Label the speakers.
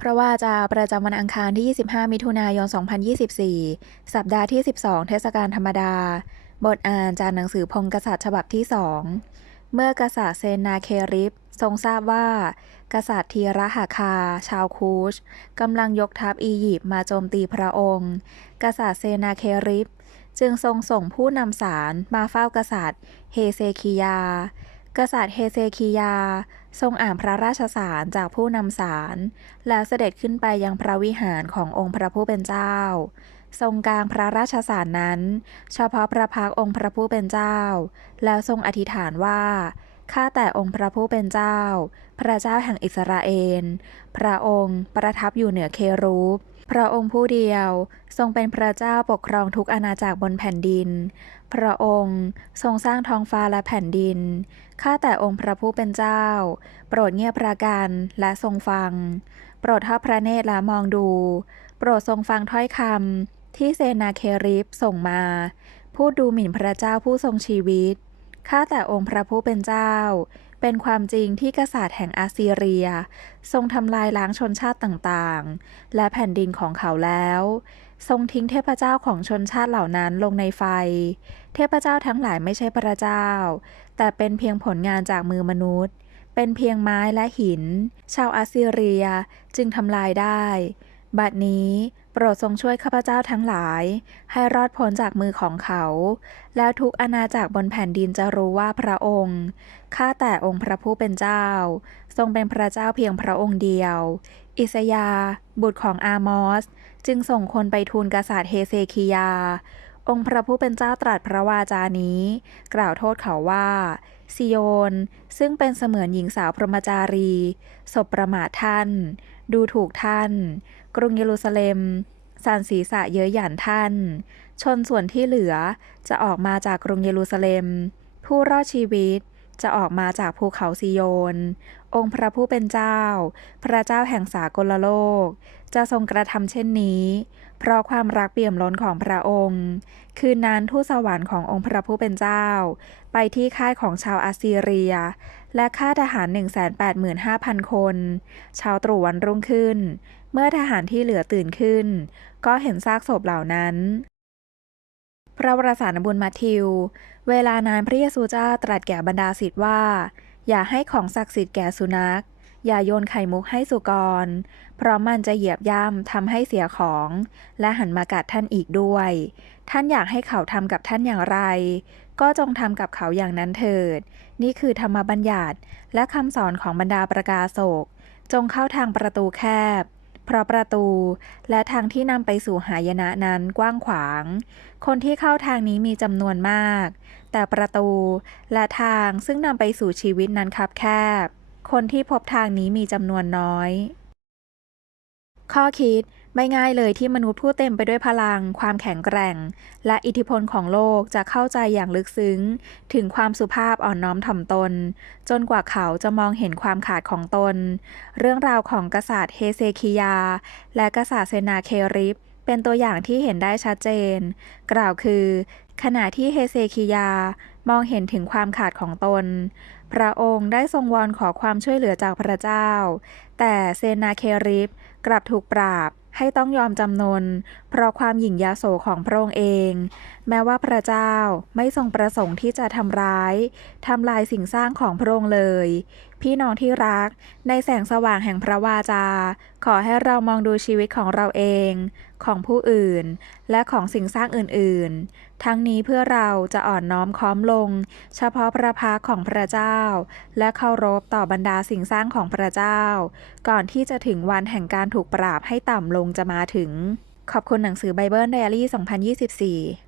Speaker 1: พระว่าจาประจำวันอังคารที่ 25 มิถุนายน 2024 สัปดาห์ที่ 12 เทศกาลธรรมดา บทอ่านจากหนังสือพงกษัตริย์ฉบับที่สอง เมื่อกษัตริย์เซนาเคริปทรงทราบว่า กษัตริย์ทีระหาคา ชาวคูชกำลังยกทัพอียิปต์มาโจมตีพระองค์ กษัตริย์เซนาเคริปจึงทรงส่งผู้นำสารมาเฝ้ากษัตริย์ เฮเซคิยา กษัตริย์เฮเซคิยา ทรงอ่านพระราชสารจากผู้นำสาร แล้วเสด็จขึ้นไปยังพระวิหารขององค์พระผู้เป็นเจ้า ทรงกลางพระราชสารนั้น เฉพาะพระพักองค์พระผู้เป็นเจ้า แล้วทรงอธิษฐานว่าข้าแต่องค์พระผู้เป็นเจ้า พระเจ้าแห่งอิสราเอล พระองค์ประทับอยู่เหนือเครูป พระองค์ผู้เดียวทรงเป็นพระเจ้าปกครองทุกอาณาจักรบนแผ่นดิน พระองค์ทรงสร้างท้องฟ้าและแผ่นดิน ข้าแต่องค์พระผู้เป็นเจ้า โปรดเงียบพระกันและทรงฟัง โปรดทอดพระเนตรและมองดู โปรดทรงฟังถ้อยคำที่เซนาเคริปส่งมาพูดดูหมิ่นพระเจ้าผู้ทรงชีวิต ข้าแต่องค์พระผู้เป็นเจ้า เป็นความจริงที่กษัตริย์แห่งอาซีเรีย ทรงทำลายล้างชนชาติต่างๆ และแผ่นดินของเขาแล้ว ทรงทิ้งเทพเจ้าของชนชาติเหล่านั้นลงในไฟ เทพเจ้าทั้งหลายไม่ใช่พระเจ้า แต่เป็นเพียงผลงานจากมือมนุษย์ เป็นเพียงไม้และหิน ชาวอาซีเรียจึงทำลายได้ บัดนี้ รดทรงช่วยข้าพเจ้าทั้งหลาย ให้รอดพ้นจากมือของเขา แล้วทุกอาณาจักรบนแผ่นดินจะรู้ว่าพระองค์ ข้าแต่องค์พระผู้เป็นเจ้า ทรงเป็นพระเจ้าเพียงพระองค์เดียว อิสยา บุตรของอามอส จึงส่งคนไปทูลกษัตริย์เฮเซคิยา องค์พระผู้เป็นเจ้าตรัสพระวาจานี้ กล่าวโทษเขาว่าซิโยน ซึ่งเป็นเสมือนหญิงสาวพรหมจารี ศพประมาทท่าน ดูถูกท่าน กรุงเยรูซาเล็มสันศีรษะเย้ยหยันท่าน ชนส่วนที่เหลือจะออกมาจากกรุงเยรูซาเล็ม ผู้รอดชีวิต จะออกมาจากภูเขาซิโยน องค์พระผู้เป็นเจ้า พระเจ้าแห่งสากลโลก จะทรงกระทำเช่นนี้ เพราะความรักเปี่ยมล้นของพระองค์ คืนนั้นทูตสวรรค์ขององค์พระผู้เป็นเจ้า ไปที่ค่ายของชาวอาซีเรีย และฆ่าทหาร 185,000 คน ชาวตรู่วันรุ่งขึ้น เมื่อทหารที่เหลือตื่นขึ้น ก็เห็นซากศพเหล่านั้น พระวรสารบุญมัทธิว เวลานานพระเยซูเจ้าตรัสแก่บรรดาศิษย์ว่า อย่าให้ของศักดิ์สิทธิ์แก่สุนัข อย่าโยนไข่มุกให้สุกร เพราะมันจะเหยียบย่ำทำให้เสียของ และหันมากัดท่านอีกด้วย ท่านอยากให้เขาทำกับท่านอย่างไร ก็จงทำกับเขาอย่างนั้นเถิด นี่คือธรรมบัญญัติและคำสอนของบรรดาประกาศกจงเข้าทางประตูแคบ เพราะประตูและทางที่นำไปสู่หายนะนั้นกว้างขวาง คนที่เข้าทางนี้มีจำนวนมาก แต่ประตูและทางซึ่งนำไปสู่ชีวิตนั้นคับแคบ คนที่พบทางนี้มีจำนวนน้อย ข้อคิด ไม่ง่ายเลยที่มนุษย์ผู้เต็มไปด้วยพลัง ความแข็งแกร่ง และอิทธิพลของโลกจะเข้าใจอย่างลึกซึ้ง ถึงความสุภาพอ่อนน้อมถ่อมตน จนกว่าเขาจะมองเห็นความขาดของตน เรื่องราวของกษัตริย์เฮเซคิยา และกษัตริย์เซนาเคริปเป็นตัวอย่างที่เห็นได้ชัดเจน กล่าวคือ ขณะที่เฮเซคิยามองเห็นถึงความขาดของตน พระองค์ได้ทรงวอนขอความช่วยเหลือจากพระเจ้า แต่เซนาเคริปกลับถูกปราบ ให้ต้องยอมจำนน เพราะความหยิ่งยาโสของพระองค์เอง แม้ว่าพระเจ้าไม่ทรงประสงค์ที่จะทำร้ายทำลายสิ่งสร้างของพระองค์เลยพี่น้องที่รัก ในแสงสว่างแห่งพระวาจา ขอให้เรามองดูชีวิตของเราเอง ของผู้อื่น และของสิ่งสร้างอื่นๆ ทั้งนี้เพื่อเราจะอ่อนน้อมค้อมลง เฉพาะพระพักของพระเจ้า และเคารพต่อบรรดาสิ่งสร้างของพระเจ้า ก่อนที่จะถึงวันแห่งการถูกปราบให้ต่ำลงจะมาถึง ขอบคุณหนังสือไบเบิลไดอารี่ 2024